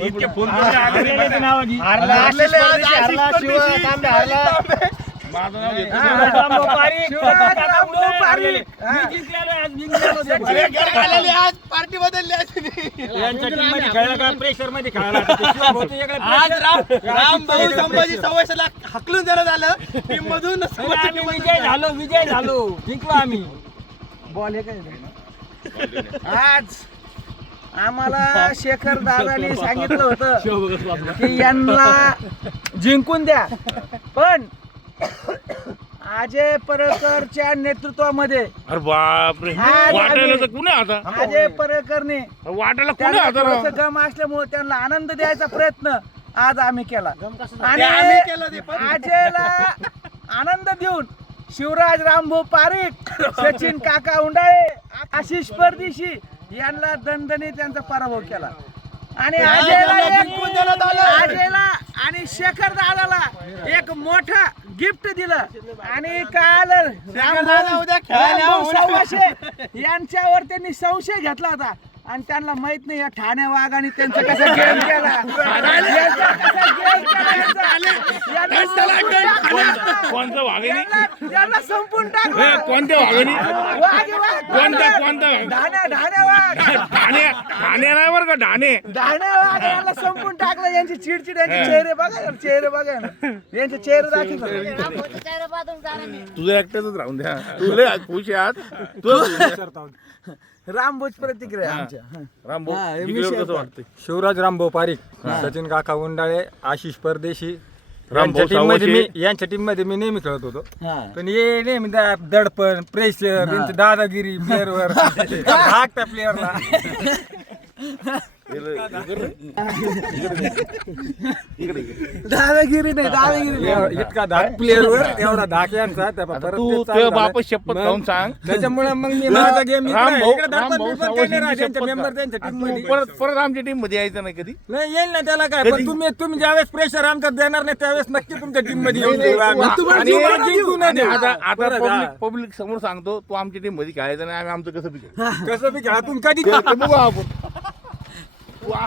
इतके फोन करून आले पार्टी बदलली प्रेशरमध्ये खेळायला आज राम राम भाऊ संभाजी सव्वाशेला हकलून देण्यात आलं टीम मधून विजय झालो विजय झालो जिंकलो आम्ही बॉल हे काय आज आम्हाला शेखर दादाने सांगितलं होतं की यांना जिंकून द्या. पण अजय परळकरच्या नेतृत्वामध्ये अरे बापरे. आज वाटायला आम्ही- तर कुणी आता? अजय परळकरने वाटायला कुणी त्यांना आता? राव? थोडंसं गम असल्यामुळे त्यांना आनंद द्यायचा प्रयत्न आज आम्ही केला. आणि अजयला आनंद देऊन शिवराज रामभाऊ पारिक सचिन काका उंडाळे आशिष परदेशी यांना दणदणी त्यांचा पराभव केला. आणि अजयला एक- अजयला आणि शेखर दादाला एक मोठा गिफ्ट दिलं. आणि काल रामभाऊ रामभाऊ सव्वाशे यांच्यावर त्यांनी संशय घेतला होता. आणि त्यांना माहीत नाही या ठाण्या वाघाने त्यांचा कसा गेम केला. यांचा कसा game केला यांचा. यांना संपून टाकलं. कोणतं वाघिणी? यांना- यांना संपून हे, टाकलं. कोणत्या वाघिणी? वाघ, वाघ, कोणत्या वाघ. कोणत्या ढाण्या ढाण्या वाघ. ठाणे ठाणे नाही बरं का ठाणे वाघ यांना संपून टाकलं यांची चिडचिड यांचे चेहरे बघा ना, चेहरे बघा ना. यांचे चेहरे दाखवतात. तुझं एकट्याच राहून द्या. तुला खुश आहे आज तू रामभोज प्रतिक्रिया आमच्या. हा. राम भाऊ, हा, हे कसं वाटतंय? शिवराज रामभाऊ पारिक सचिन काका उंडाळे आशिष परदेशी रामभाऊ यांच्या टीममध्ये सावशे. मी यांच्या टीममध्ये मी नेहमी खेळत होतो हा. पण हे नेहमी दा- दडपण प्रेशर दादागिरी प्लेअरवर धाक त्या प्लेअरला दादागिरी नाही दादागिरी नाही. इतका धाक प्लेअरवर एवढा धाक यांचा त्या परत तू ते चालू तुझ्या झालं. बापच शपथ खाऊन सांग त्याच्यामुळे मग मी माझा गेम शपथ मेंबर. त्यांच्या मध्ये परत परत आमच्या टीममध्ये यायचं नाही कधी नाही येईल ना त्याला काय पण तुम्ही तुम्ही ज्यावेळेस प्रेशर आमच्यात देणार नाही त्यावेळेस नक्की तुमच्या टीममध्ये येऊन जाऊ आम्ही. तुम्हाला आणि जिंकून जिंकून आणि देऊ. आता हा. पब्लिक पब्लिक समोर सांगतो तू आमच्या टीममध्ये खेळायचं नाही आम्ही आमचं कसं बी खेळू. कसं बी खेळा तुम्ही कधी ते- ते बघू आपण block